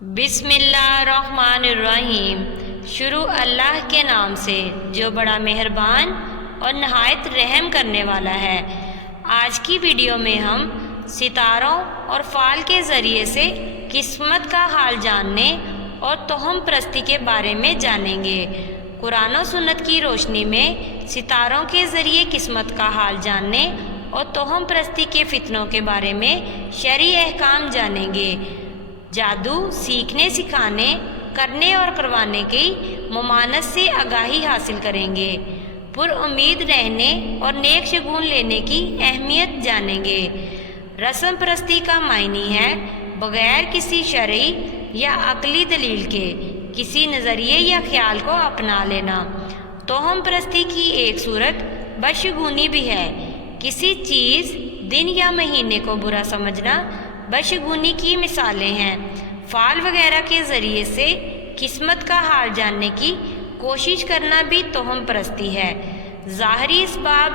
بسم اللہ الرحمن الرحیم۔ شروع اللہ کے نام سے جو بڑا مہربان اور نہایت رحم کرنے والا ہے۔ آج کی ویڈیو میں ہم ستاروں اور فال کے ذریعے سے قسمت کا حال جاننے اور توہم پرستی کے بارے میں جانیں گے۔ قرآن و سنت کی روشنی میں ستاروں کے ذریعے قسمت کا حال جاننے اور توہم پرستی کے فتنوں کے بارے میں شرعی احکام جانیں گے۔ جادو سیکھنے، سکھانے، کرنے اور کروانے کی ممانعت سے آگاہی حاصل کریں گے۔ پر امید رہنے اور نیک شگون لینے کی اہمیت جانیں گے۔ رسم پرستی کا معنی ہے بغیر کسی شرعی یا عقلی دلیل کے کسی نظریے یا خیال کو اپنا لینا۔ توہم پرستی کی ایک صورت بدشگونی بھی ہے۔ کسی چیز، دن یا مہینے کو برا سمجھنا بدشگونی کی مثالیں ہیں۔ فال وغیرہ کے ذریعے سے قسمت کا حال جاننے کی کوشش کرنا بھی توہم پرستی ہے۔ ظاہری اسباب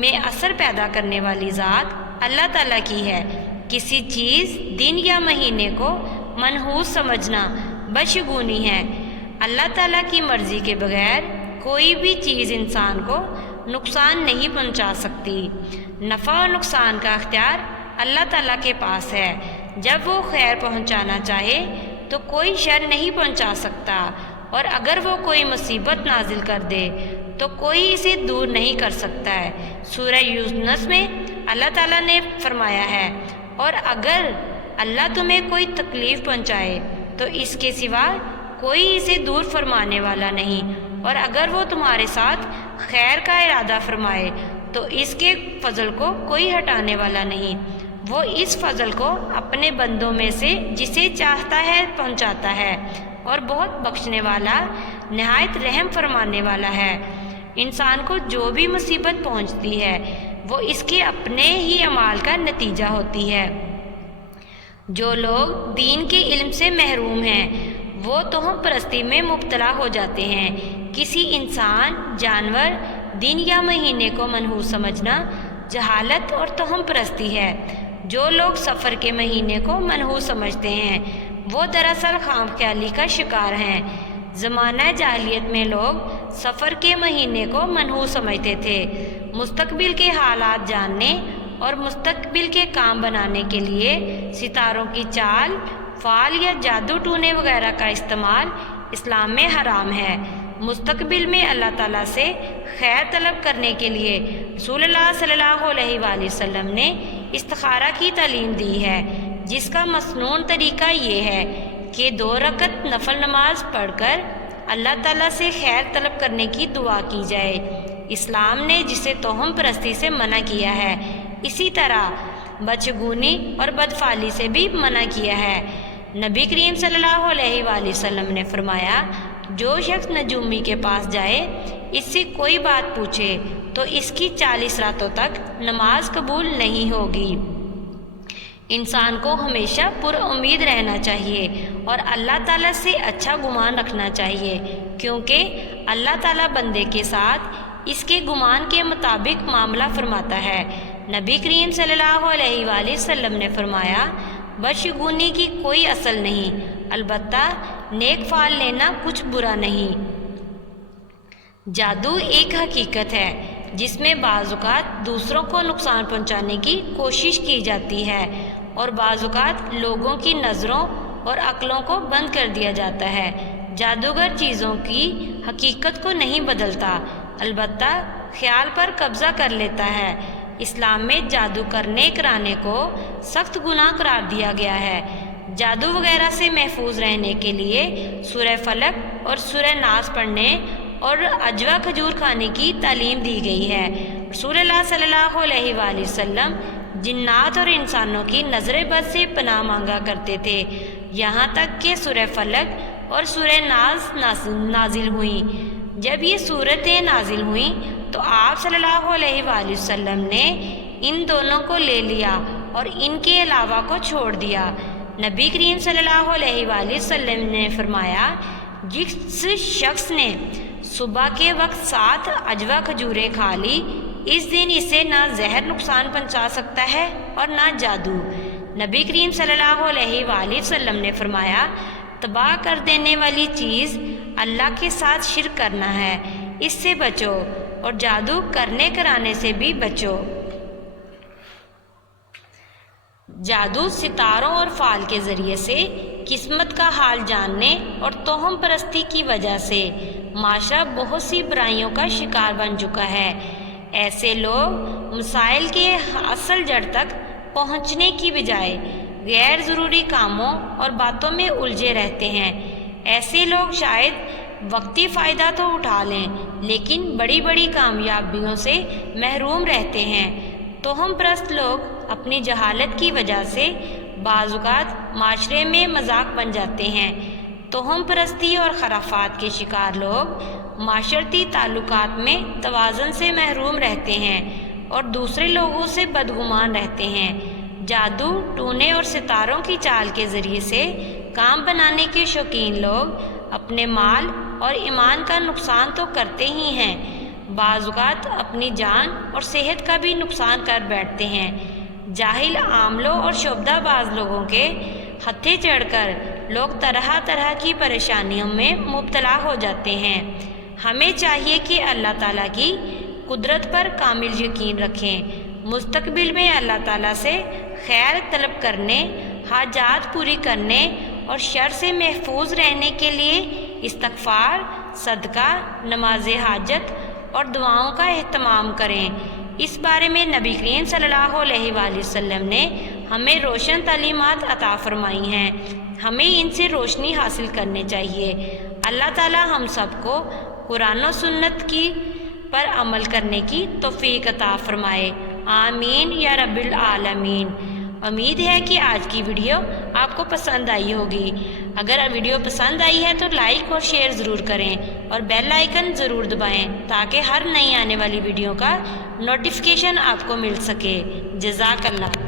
میں اثر پیدا کرنے والی ذات اللہ تعالیٰ کی ہے۔ کسی چیز، دن یا مہینے کو منحوس سمجھنا بدشگونی ہے۔ اللہ تعالیٰ کی مرضی کے بغیر کوئی بھی چیز انسان کو نقصان نہیں پہنچا سکتی۔ نفع اور نقصان کا اختیار اللہ تعالیٰ کے پاس ہے۔ جب وہ خیر پہنچانا چاہے تو کوئی شر نہیں پہنچا سکتا، اور اگر وہ کوئی مصیبت نازل کر دے تو کوئی اسے دور نہیں کر سکتا ہے۔ سورہ یونس میں اللہ تعالیٰ نے فرمایا ہے، اور اگر اللہ تمہیں کوئی تکلیف پہنچائے تو اس کے سوا کوئی اسے دور فرمانے والا نہیں، اور اگر وہ تمہارے ساتھ خیر کا ارادہ فرمائے تو اس کے فضل کو کوئی ہٹانے والا نہیں۔ وہ اس فضل کو اپنے بندوں میں سے جسے چاہتا ہے پہنچاتا ہے، اور بہت بخشنے والا، نہایت رحم فرمانے والا ہے۔ انسان کو جو بھی مصیبت پہنچتی ہے وہ اس کے اپنے ہی اعمال کا نتیجہ ہوتی ہے۔ جو لوگ دین کے علم سے محروم ہیں وہ توہم پرستی میں مبتلا ہو جاتے ہیں۔ کسی انسان، جانور، دن یا مہینے کو منحوس سمجھنا جہالت اور توہم پرستی ہے۔ جو لوگ سفر کے مہینے کو منحوس سمجھتے ہیں وہ دراصل خام خیالی کا شکار ہیں۔ زمانہ جاہلیت میں لوگ سفر کے مہینے کو منحوس سمجھتے تھے۔ مستقبل کے حالات جاننے اور مستقبل کے کام بنانے کے لیے ستاروں کی چال، فال یا جادو ٹونے وغیرہ کا استعمال اسلام میں حرام ہے۔ مستقبل میں اللہ تعالیٰ سے خیر طلب کرنے کے لیے رسول اللہ صلی اللہ علیہ وآلہ وسلم نے استخارہ کی تعلیم دی ہے، جس کا مسنون طریقہ یہ ہے کہ 2 رکعت نفل نماز پڑھ کر اللہ تعالیٰ سے خیر طلب کرنے کی دعا کی جائے۔ اسلام نے جسے توہم پرستی سے منع کیا ہے، اسی طرح بدشگونی اور بدفعلی سے بھی منع کیا ہے۔ نبی کریم صلی اللہ علیہ وآلہ وسلم نے فرمایا، جو شخص نجومی کے پاس جائے، اس سے کوئی بات پوچھے تو اس کی 40 راتوں تک نماز قبول نہیں ہوگی۔ انسان کو ہمیشہ پر امید رہنا چاہیے اور اللہ تعالیٰ سے اچھا گمان رکھنا چاہیے، کیونکہ اللہ تعالیٰ بندے کے ساتھ اس کے گمان کے مطابق معاملہ فرماتا ہے۔ نبی کریم صلی اللہ علیہ وآلہ وسلم نے فرمایا، بدشگونی کی کوئی اصل نہیں، البتہ نیک فال لینا کچھ برا نہیں۔ جادو ایک حقیقت ہے جس میں بعض اوقات دوسروں کو نقصان پہنچانے کی کوشش کی جاتی ہے، اور بعض اوقات لوگوں کی نظروں اور عقلوں کو بند کر دیا جاتا ہے۔ جادوگر چیزوں کی حقیقت کو نہیں بدلتا، البتہ خیال پر قبضہ کر لیتا ہے۔ اسلام میں جادو کرنے کرانے کو سخت گناہ قرار دیا گیا ہے۔ جادو وغیرہ سے محفوظ رہنے کے لیے سورہ فلق اور سورہ ناس پڑھنے اور عجوہ کھجور کھانے کی تعلیم دی گئی ہے۔ رسول اللہ صلی اللہ علیہ وآلہ وسلم جنات اور انسانوں کی نظر بد سے پناہ مانگا کرتے تھے، یہاں تک کہ سورہ فلق اور سورہ ناس نازل ہوئیں۔ جب یہ صورتیں نازل ہوئیں تو آپ صلی اللہ علیہ وآلہ وسلم نے ان دونوں کو لے لیا اور ان کے علاوہ کو چھوڑ دیا۔ نبی کریم صلی اللہ علیہ وآلہ وسلم نے فرمایا، جس شخص نے صبح کے وقت 7 عجوہ کھجوریں کھا لی، اس دن اسے نہ زہر نقصان پہنچا سکتا ہے اور نہ جادو۔ نبی کریم صلی اللہ علیہ وآلہ وسلم نے فرمایا، تباہ کر دینے والی چیز اللہ کے ساتھ شرک کرنا ہے، اس سے بچو، اور جادو کرنے کرانے سے بھی بچو۔ جادو ستاروں اور فال کے ذریعے سے قسمت کا حال جاننے اور توہم پرستی کی وجہ سے معاشرہ بہت سی برائیوں کا شکار بن چکا ہے۔ ایسے لوگ مسائل کے اصل جڑ تک پہنچنے کی بجائے غیر ضروری کاموں اور باتوں میں الجھے رہتے ہیں۔ ایسے لوگ شاید وقتی فائدہ تو اٹھا لیں لیکن بڑی بڑی کامیابیوں سے محروم رہتے ہیں۔ توہم پرست لوگ اپنی جہالت کی وجہ سے بعض اوقات معاشرے میں مذاق بن جاتے ہیں۔ توہم پرستی اور خرافات کے شکار لوگ معاشرتی تعلقات میں توازن سے محروم رہتے ہیں اور دوسرے لوگوں سے بدگمان رہتے ہیں۔ جادو ٹونے اور ستاروں کی چال کے ذریعے سے کام بنانے کے شوقین لوگ اپنے مال اور ایمان کا نقصان تو کرتے ہی ہیں، بعض اوقات اپنی جان اور صحت کا بھی نقصان کر بیٹھتے ہیں۔ جاہل عاملوں اور شعبدہ باز لوگوں کے ہتھے چڑھ کر لوگ طرح طرح کی پریشانیوں میں مبتلا ہو جاتے ہیں۔ ہمیں چاہیے کہ اللہ تعالیٰ کی قدرت پر کامل یقین رکھیں، مستقبل میں اللہ تعالیٰ سے خیر طلب کرنے، حاجات پوری کرنے اور شر سے محفوظ رہنے کے لیے استغفار، صدقہ، نماز حاجت اور دعاؤں کا اہتمام کریں۔ اس بارے میں نبی کریم صلی اللہ علیہ وآلہ وسلم نے ہمیں روشن تعلیمات عطا فرمائی ہیں، ہمیں ان سے روشنی حاصل کرنی چاہیے۔ اللہ تعالیٰ ہم سب کو قرآن و سنت کی پر عمل کرنے کی توفیق عطا فرمائے، آمین یا رب العالمین۔ امید ہے کہ آج کی ویڈیو آپ کو پسند آئی ہوگی۔ اگر ویڈیو پسند آئی ہے تو لائک اور شیئر ضرور کریں اور بیل آئیکن ضرور دبائیں تاکہ ہر نئی آنے والی ویڈیو کا نوٹیفیکیشن آپ کو مل سکے۔ جزاک اللہ۔